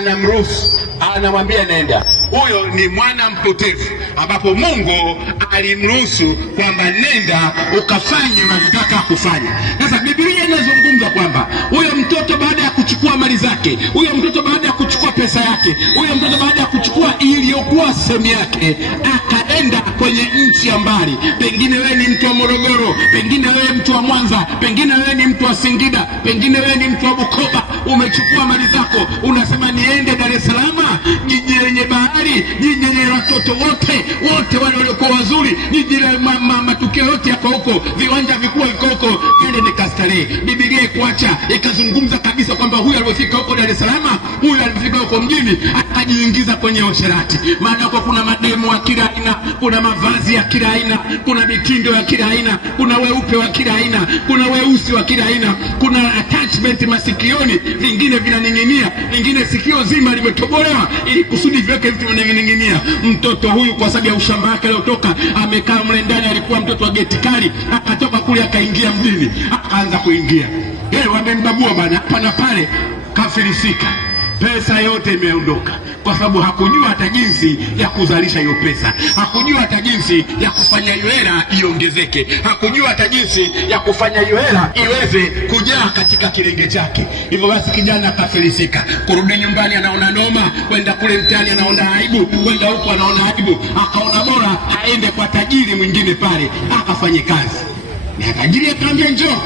anamruhusu, anamwambia nenda. Huyo ni mwana mpotevu, ambapo Mungu alimruhusu kwamba nenda ukafanye unachotaka kufanya. Sasa Biblia inazungumza kwamba huyo mtoto baada ya kuchukua mali zake, huyo mtoto baada ya kuchukua pesa yake, huyo mtoto baada ya kuchukua iliyokuwa sehemu yake, akaenda kwenye nchi ya mbali. Pengine wewe ni mtu wa Morogoro, pengine wewe mtu wa Mwanza, pengine wewe ni mtu wa Singida, pengine wewe ni mtu wa Bukoba. Umechukua mali zako, unasema niende Dar es Salaam, jiji lenye bahari, jiji lenye watoto wote wale waliokuwa wazuri, jiji la matukio yote yako huko, viwanja vikubwa viko huko, nende nikastarehe. Biblia ikuacha ikazungumza kabisa kwamba huyu alipofika huko Dar es Salaam, huyu alipofika huko mjini akajiingiza kwenye usherati. Maana huko kuna mademu wa kila aina, kuna mavazi ya kila aina, kuna mitindo ya kila aina, kuna weupe wa kila aina, kuna weusi wa kila aina, kuna attachment masikioni, vingine vinaning'inia, vingine sikio zima limetobolewa ili kusudi viweke vitu vinaning'inia. Mtoto huyu kwa sababu ya ushamba wake aliotoka, amekaa mle ndani, alikuwa mtoto wa geti kali, akatoka kule akaingia mjini, akaanza kuingia. Wamembabua bana hapa na pale, kafilisika. Pesa yote imeondoka kwa sababu hakujua hata jinsi ya kuzalisha hiyo pesa, hakujua hata jinsi ya kufanya hiyo hela iongezeke, hakujua hata jinsi ya kufanya hiyo hela iweze kujaa katika kilenge chake. Hivyo basi kijana akafilisika, kurudi nyumbani anaona noma, kwenda kule mtaani anaona aibu, kwenda huko anaona aibu, akaona bora aende kwa tajiri mwingine pale akafanye kazi. Na tajiri akamwambia njoo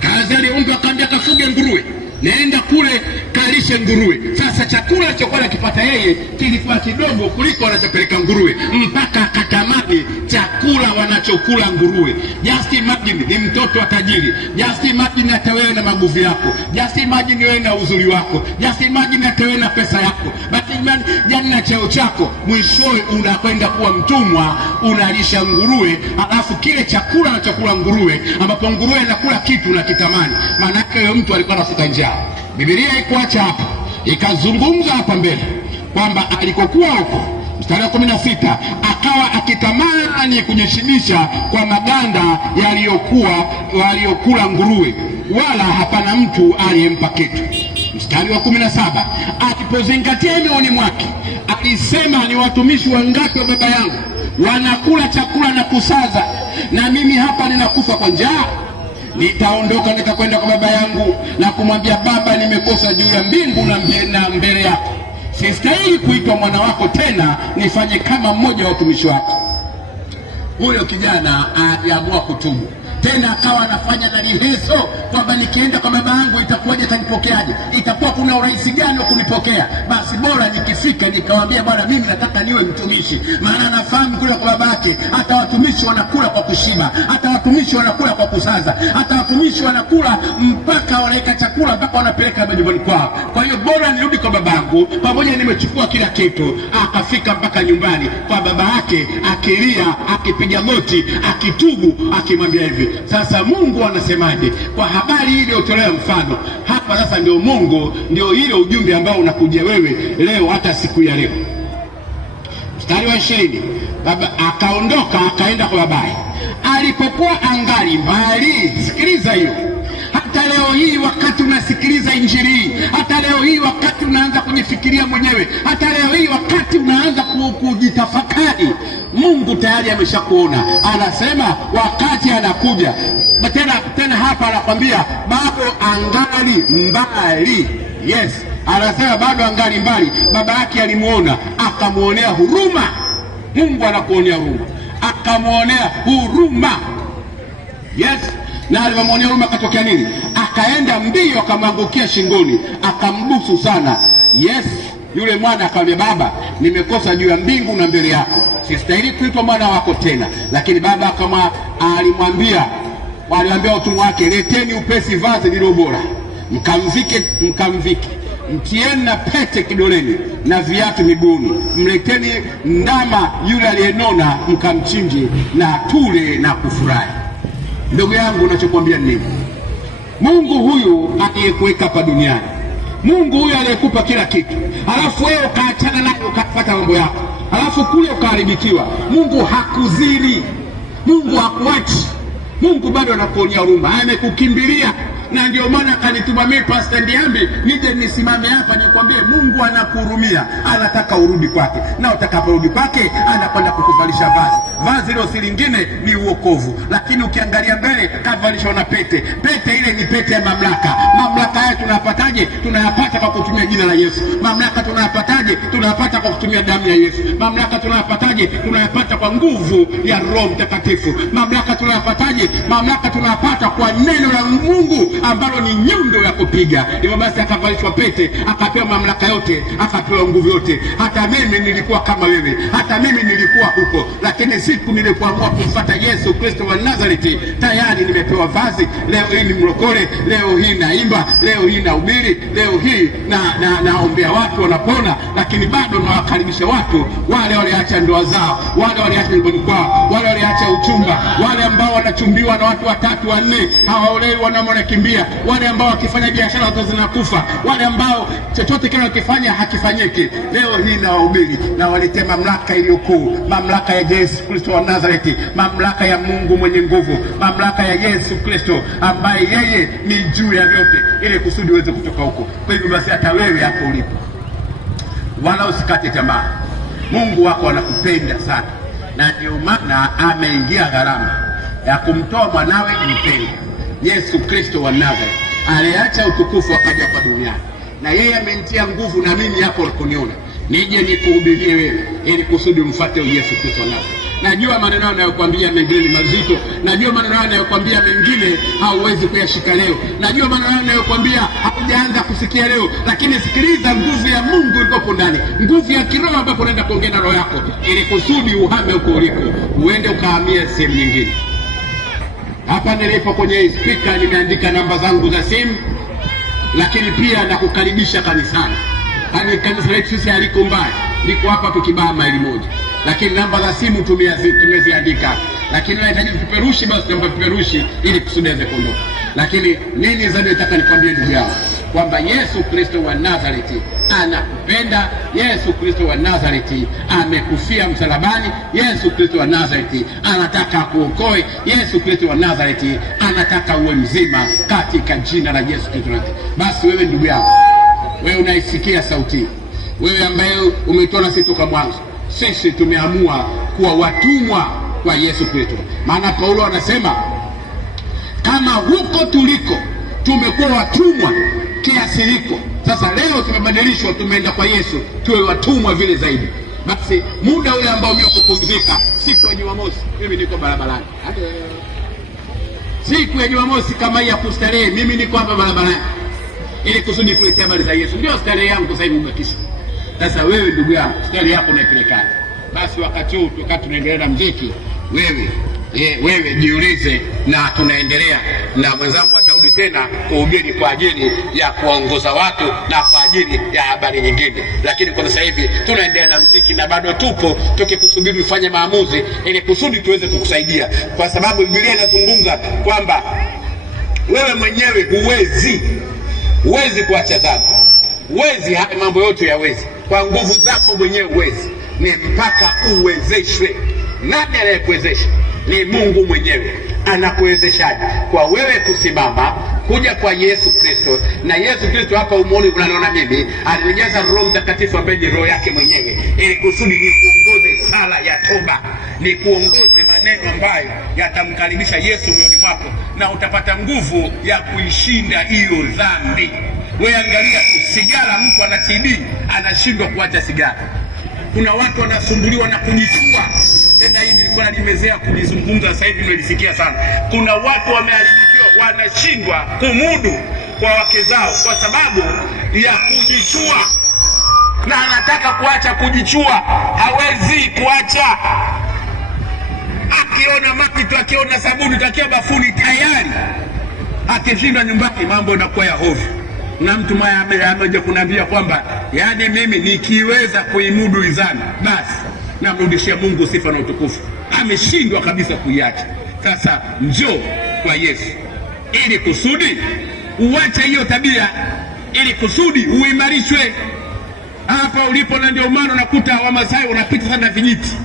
kazi, aliomba akamwambia kafuge nguruwe, naenda kule kalishe nguruwe. Sasa chakula alichokuwa akipata yeye kilikuwa kidogo kuliko wanachopeleka nguruwe, mpaka akatamani chakula wanachokula nguruwe. Just imagine ni mtoto wa tajiri, just imagine hata wewe na maguvu yako, just imagine wewe na uzuri wako, just imagine hata wewe na pesa yako, but imagine na cheo chako, mwishowe unakwenda kuwa mtumwa, unalisha nguruwe, alafu kile chakula anachokula nguruwe, ambapo nguruwe anakula kitu na kitamani. Maana yake yule mtu alikuwa anafuta njaa. Biblia ikuacha hapa, ikazungumza hapa mbele kwamba alikokuwa huko mstari wa 16 akawa akitamani kujishibisha kwa maganda yaliyokula nguruwe, wala hapana mtu aliyempa kitu. Mstari wa 17 akipozingatia moyoni mwake alisema, ni watumishi wangapi wa baba yangu wanakula chakula na kusaza, na mimi hapa ninakufa kwa njaa. Nitaondoka nitakwenda kwa baba yangu na kumwambia, Baba, nimekosa juu ya mbingu na mbele yako, sistahili kuitwa mwana wako tena, nifanye kama mmoja wa watumishi wako. Huyo kijana aliamua kutubu. Tena akawa anafanya na liheso kwamba nikienda kwa baba yangu itakuwaje, atanipokeaje, itakuwa kuna urahisi gani wa kunipokea? Basi bora nikifika nikamwambia, Bwana, mimi nataka niwe mtumishi. Maana nafahamu kule kwa babake hata watumishi wanakula kwa kushiba, hata watumishi wanakula kwa kusaza, hata watumishi wanakula mpaka wanaweka chakula mpaka wanapeleka majumbani kwao. Kwa hiyo bora nirudi kwa babangu, pamoja nimechukua kila kitu. Akafika mpaka nyumbani kwa baba yake, akilia, akipiga goti, akitubu, akimwambia hivi. Sasa Mungu anasemaje kwa habari ile utolea mfano hapa? Sasa ndio Mungu, ndio ile ujumbe ambao unakuja wewe leo, hata siku ya leo. Mstari wa 20, baba akaondoka akaenda kwa babaye alipokuwa angali mbali. Sikiliza hiyo. Hata leo hii wakati unasikiliza injili, hata leo hii wakati unaanza kujifikiria mwenyewe, hata leo hii wakati unaanza kujitafakari, Mungu tayari ameshakuona. Anasema wakati anakuja tena hapa anakwambia bado angali mbali. Yes, anasema bado angali mbali. Baba yake alimuona akamuonea huruma. Mungu anakuonea huruma, akamuonea huruma. Yes, na alipomwonea huruma akatokea nini? Akaenda mbio akamwangukia shingoni akambusu sana. Yes, yule mwana akamwambia, Baba, nimekosa juu ya mbingu na mbele yako, sistahili kuitwa mwana wako tena. Lakini baba waliambia watumwa wake, leteni upesi vazi lililo bora, mkamvike, mtieni na pete kidoleni na viatu miguuni, mleteni ndama yule aliyenona, mkamchinje na tule na kufurahi. Ndugu yangu, unachokwambia nini? Mungu huyu aliyekuweka hapa duniani, Mungu huyu aliyekupa kila kitu, alafu wewe ukaachana naye ukafuata mambo yako, alafu kule ukaharibikiwa. Mungu hakuzili, Mungu hakuachi, Mungu bado anakuonea huruma. Amekukimbilia na ndio maana akanituma mimi Pastor Ndiambi nije nisimame hapa nikwambie Mungu anakuhurumia, anataka urudi kwake, na utakaporudi kwake anakwenda kukuvalisha vazi hilo si lingine ni uokovu. Lakini ukiangalia mbele kavalishwa na pete. Pete ile ni pete ya mamlaka. Mamlaka haya tunayapataje? Tunayapata kwa kutumia jina la Yesu. Mamlaka tunayapataje? Tunayapata kwa kutumia damu ya Yesu. Mamlaka tunayapataje? Tunayapata kwa nguvu ya Roho Mtakatifu. Mamlaka tunayapataje? Mamlaka tunayapata kwa neno la Mungu ambalo ni nyundo ya kupiga. Hivyo basi akavalishwa pete, akapewa mamlaka yote, akapewa nguvu yote. Hata mimi nilikuwa kama wewe, hata mimi nilikuwa huko, lakini siku nilipoamua kumfuata Yesu Kristo wa Nazareti, tayari nimepewa vazi. Leo hii ni mlokole, leo hii naimba, leo hii nahubiri, leo hii naombea watu wanapona, lakini bado nawakaribisha watu wale waliacha ndoa zao, wale waliacha nyumbani kwao, wale waliacha uchumba, wale ambao wanachumbiwa na watu watatu wanne hawaolewi, wanakimbia, wale ambao wakifanya biashara zote zinakufa, wale ambao chochote kile wakifanya hakifanyiki. Leo hii nawahubiri na waletea mamlaka iliyokuu, mamlaka ya Yesu Kristo wa Nazareti, mamlaka ya Mungu mwenye nguvu, mamlaka ya Yesu Kristo ambaye yeye ni juu ya vyote, ili kusudi uweze kutoka huko. Kwa hivyo basi hata wewe hapo ulipo, wala usikate tamaa. Mungu wako anakupenda sana, na ndio maana ameingia gharama ya kumtoa mwanawe mpendwa Yesu Kristo wa Nazareti. Aliacha utukufu akaja hapa duniani, na yeye amenitia nguvu na mimi hapo ulikoniona nije nikuhubirie wewe, ili kusudi umfuate Yesu Kristo wa Nazareti. Najua maneno yanayokuambia mengine ni mazito, najua maneno yanayokuambia mengine hauwezi kuyashika leo, najua maneno yanayokuambia haujaanza kusikia leo, lakini sikiliza nguvu ya Mungu iliyopo ndani, nguvu ya kiroho ambapo unaenda kuongea na roho yako, ili kusudi uhame huko uliko, uende ukahamia sehemu nyingine. Hapa nilipo kwenye speaker nimeandika namba zangu za simu, lakini pia nakukaribisha kanisani. Kanisa letu sisi haliko mbali, liko hapa tukibaa maili moja, lakini namba za simu tumeziandika. Lakini unahitaji vipeperushi, basi namba vipeperushi ili kusudi aweze kuondoka. Lakini nini zaidi nataka nikwambie ndugu yangu, kwamba Yesu Kristo wa Nazareti anakupenda. Yesu Kristo wa Nazareti amekufia msalabani. Yesu Kristo wa Nazareti anataka kuokoe. Yesu Kristo wa Nazareti anataka uwe mzima katika jina la Yesu Kristo. Basi wewe ndugu yangu, wewe unaisikia sauti, wewe ambaye umeitona sisi toka mwanzo, sisi tumeamua kuwa watumwa kwa Yesu Kristo. Maana Paulo anasema kama huko tuliko tumekuwa watumwa kiasi hiko, sasa leo tumebadilishwa, tumeenda kwa Yesu tuwe watumwa vile zaidi. Basi muda ule ambao mimi kupumzika, siku ya Jumamosi mimi niko barabarani. Siku ya Jumamosi kama hii ya kustarehe, mimi niko hapa barabarani ili kusudi kuletea habari za Yesu. Ndio starehe yangu sasa hivi umekisha. Sasa wewe ndugu yangu, starehe yako unaipelekaje? Basi wakati huu tunaendelea na muziki, wewe jiulize, na tunaendelea na mwenzangu atarudi tena kuhubiri kwa ajili ya kuongoza watu na kwa ajili ya habari nyingine. Lakini kwa sasa hivi tunaendelea na muziki, na bado tupo tukikusubiri ufanye maamuzi ili kusudi tuweze kukusaidia, kwa sababu Biblia inazungumza kwamba wewe mwenyewe huwezi kuacha dhambi, huwezi haya mambo yote yawezi kwa nguvu zako mwenyewe, huwezi, ni mpaka uwezeshwe. Nani anayekuwezesha? Ni Mungu mwenyewe. Anakuwezeshaje? Kwa wewe kusimama kuja kwa Yesu Kristo. Na Yesu Kristo hapa umuone, unaniona mimi, alinijaza Roho Mtakatifu ambaye ni roho yake mwenyewe, ili kusudi nikuongoze sala ya toba, nikuongoze maneno ambayo yatamkaribisha Yesu moyoni mwako, na utapata nguvu ya kuishinda hiyo dhambi. Wewe angalia sigara, mtu ana TB anashindwa kuacha sigara. Kuna watu wanasumbuliwa na kujichua. Tena hii nilikuwa nimezea kulizungumza, sasa hivi nimelisikia sana. Kuna watu wameharibikiwa, wanashindwa kumudu kwa wake zao kwa sababu ya kujichua, na anataka kuacha kujichua, hawezi kuacha. Akiona maji tu, akiona sabuni, takia bafuni tayari, akishinda nyumbani mambo yanakuwa ya hovyo. Na mtu mmoja ameje kunambia kwamba yani mimi nikiweza kuimudu izana, basi namrudishia Mungu sifa na utukufu. Ameshindwa kabisa kuiacha. Sasa njoo kwa Yesu ili kusudi uache hiyo tabia, ili kusudi uimarishwe hapa ulipo. Na ndio maana unakuta Wamasai wanapita sana vijiti,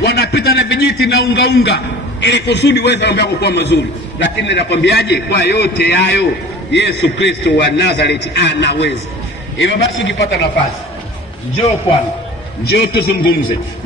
wanapita na vijiti na unga ili kusudi uweze mambo yako kuwa mazuri. Lakini nakwambiaje, kwa yote hayo Yesu Kristo wa Nazareti anaweza. Hivyo basi ukipata nafasi, njoo kwangu, njoo tuzungumze.